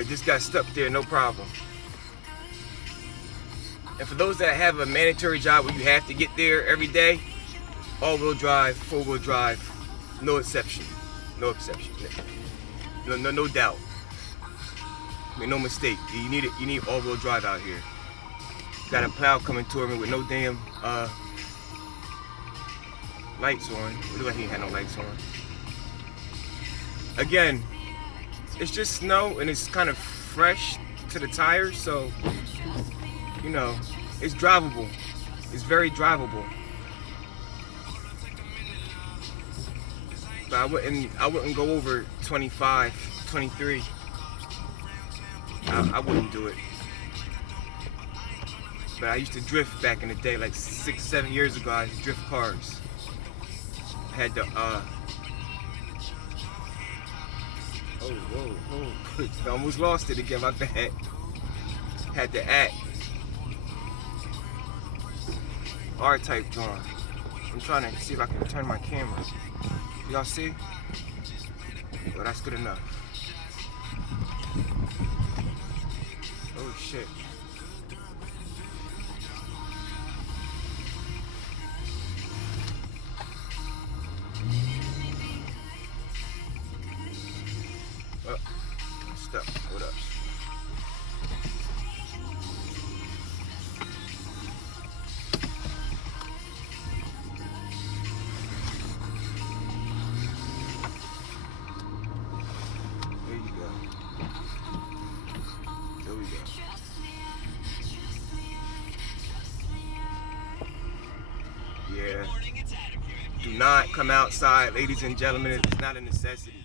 Alright, just got stuck there, no problem. And for those that have a mandatory job where you have to get there every day, all-wheel drive, four-wheel drive, no exception. No exception. No doubt. Make no mistake. You need all-wheel drive out here. Got a plow coming toward me with no damn lights on. It looked like he had no lights on. Again, it's just snow and it's kind of fresh to the tires, so you know, it's drivable. It's very drivable. But I wouldn't go over 25, 23. I wouldn't do it. But I used to drift back in the day, like 6, 7 years ago. I used to drift cars. I had the whoa. I almost lost it again, my bad. Had the R-type drawing. I'm trying to see if I can turn my camera. Y'all see? Well, that's good enough. Oh shit. Oh, I'm stuck. Hold up. Yeah. Do not come outside, ladies and gentlemen. It's not a necessity.